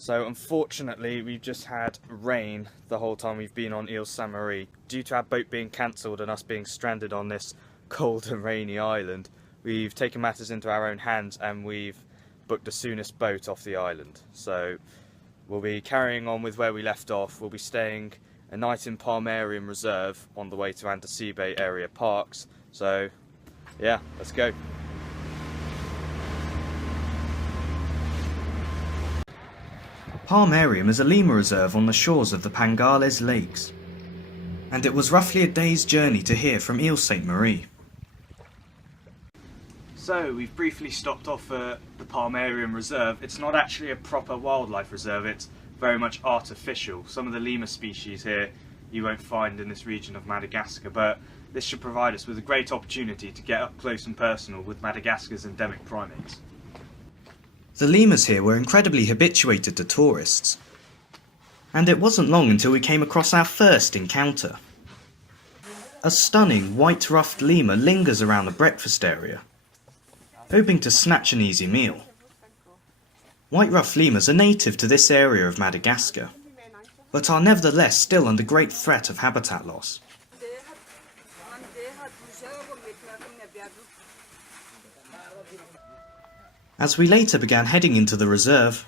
So unfortunately we've just had rain the whole time we've been on Ile Saint-Marie. Due to our boat being cancelled and us being stranded on this cold and rainy island, we've taken matters into our own hands and we've booked the soonest boat off the island. So we'll be carrying on with where we left off. We'll be staying a night in Palmarium Reserve on the way to Anticipe area parks. So yeah, let's go. Palmarium is a lemur reserve on the shores of the Pangales Lakes, and it was roughly a day's journey to here from Ile Saint-Marie. So we've briefly stopped off at the Palmarium Reserve. It's not actually a proper wildlife reserve, it's very much artificial. Some of the lemur species here you won't find in this region of Madagascar, but this should provide us with a great opportunity to get up close and personal with Madagascar's endemic primates. The lemurs here were incredibly habituated to tourists, and it wasn't long until we came across our first encounter. A stunning white-ruffed lemur lingers around the breakfast area, hoping to snatch an easy meal. White-ruffed lemurs are native to this area of Madagascar, but are nevertheless still under great threat of habitat loss. As we later began heading into the reserve,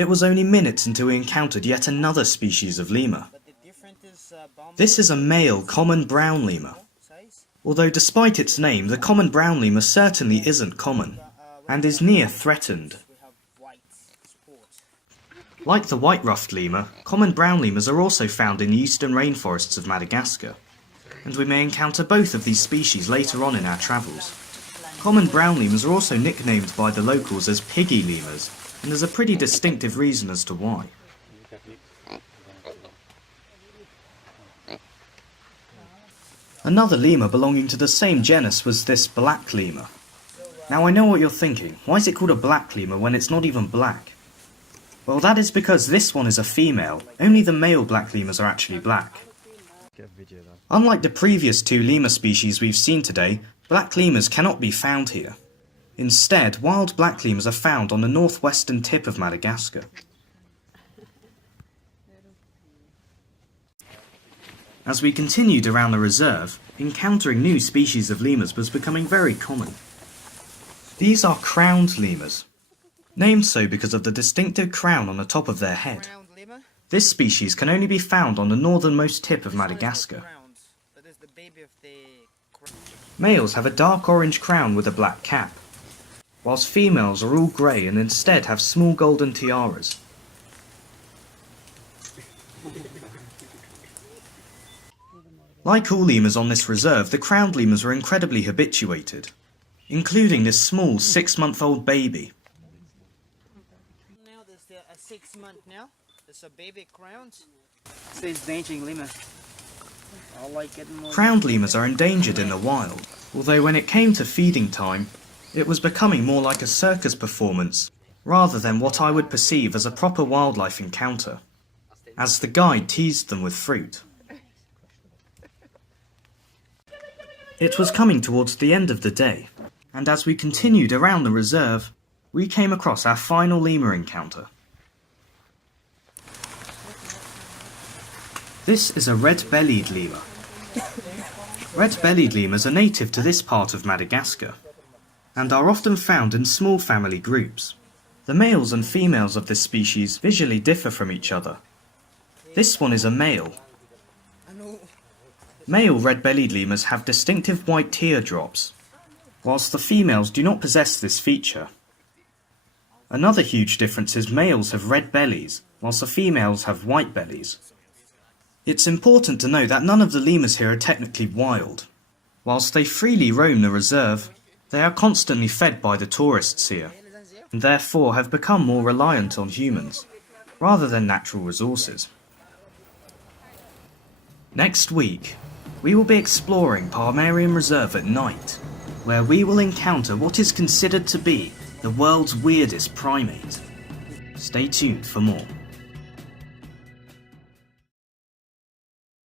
it was only minutes until we encountered yet another species of lemur. This is a male common brown lemur, although despite its name, the common brown lemur certainly isn't common, and is near threatened. Like the white-ruffed lemur, common brown lemurs are also found in the eastern rainforests of Madagascar, and we may encounter both of these species later on in our travels. Common brown lemurs are also nicknamed by the locals as piggy lemurs, and there's a pretty distinctive reason as to why. Another lemur belonging to the same genus was this black lemur. Now I know what you're thinking, why is it called a black lemur when it's not even black? Well, that is because this one is a female, only the male black lemurs are actually black. Unlike the previous two lemur species we've seen today, black lemurs cannot be found here. Instead, wild black lemurs are found on the northwestern tip of Madagascar. As we continued around the reserve, encountering new species of lemurs was becoming very common. These are crowned lemurs, named so because of the distinctive crown on the top of their head. This species can only be found on the northernmost tip of Madagascar. Males have a dark orange crown with a black cap, whilst females are all grey and instead have small golden tiaras. Like all lemurs on this reserve, the crowned lemurs were incredibly habituated, including this small 6-month-old baby. Now there's a 6 month now. There's a baby crowned. It's endangered lemur. I like getting more. Crowned lemurs are endangered in the wild, although when it came to feeding time, it was becoming more like a circus performance, rather than what I would perceive as a proper wildlife encounter, as the guide teased them with fruit. It was coming towards the end of the day, and as we continued around the reserve, we came across our final lemur encounter. This is a red-bellied lemur. Red-bellied lemurs are native to this part of Madagascar, and are often found in small family groups. The males and females of this species visually differ from each other. This one is a male. Male red-bellied lemurs have distinctive white teardrops, whilst the females do not possess this feature. Another huge difference is males have red bellies, whilst the females have white bellies. It's important to know that none of the lemurs here are technically wild. Whilst they freely roam the reserve, they are constantly fed by the tourists here, and therefore have become more reliant on humans, rather than natural resources. Next week, we will be exploring Palmarium Reserve at night, where we will encounter what is considered to be the world's weirdest primate. Stay tuned for more.